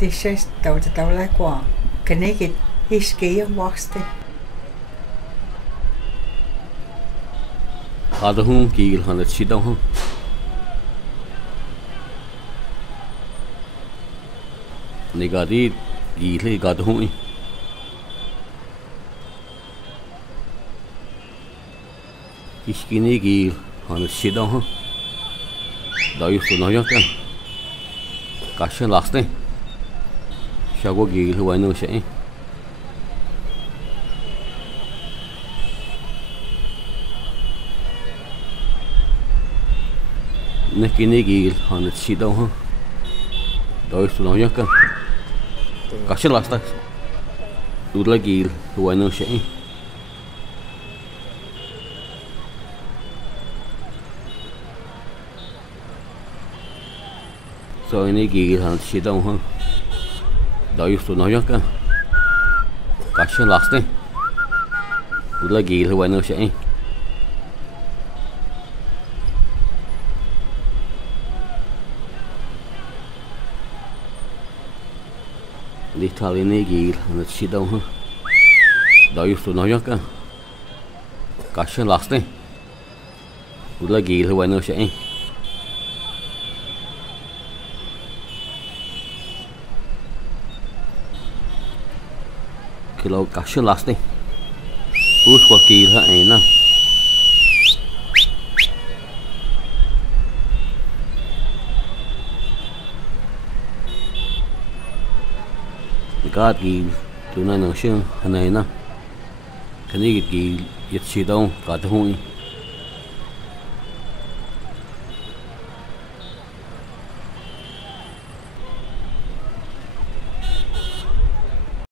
Dishes tàu lại qua cái này cái history of Boston. Ada hung kigil hanat sidang hung. Negati gile gad hung. Iskini gil hanat sidang hung. Dayu sunayak kan. Kashan laste. Shago gil huwaino shay. Nekini gil hanat sidang hung. Dayu sunayak kan. Kashan laste. Udla gil huwaino shay. So ini gigil hanat sidang hung. Dayu sunayak kan. Kashan laste. Udla gil huwaino shay. Lital ini gil hanat sidang hung. Dayu sunayak kan. Kashan laste. Udla gil huwaino shay. Kalau kasih last nih, wakil ha enak. Dekat gil, tu na nang siang hanay na. Kani gil yat sidang katahungi.